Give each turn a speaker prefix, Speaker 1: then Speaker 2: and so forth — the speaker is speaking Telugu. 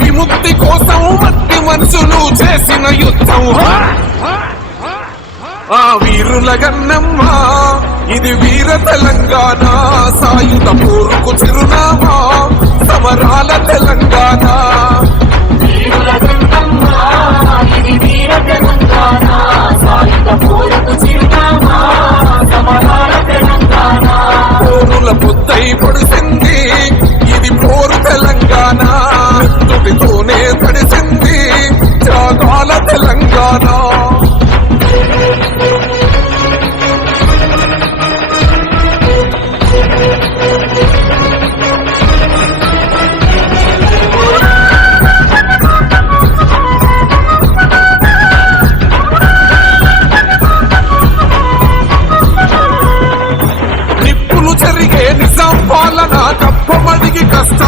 Speaker 1: విముక్తి కోసం మట్టి మనుషులు చేసిన యుద్ధం. ఆ వీరుల ఇది వీర తెలంగాణ. సాయుధ పూర్వకు చిరునామా సమరాల తెలంగాణ.
Speaker 2: పోరుల కట్టరిగే నిజం పాలన తప్పమడిగి కష్టం.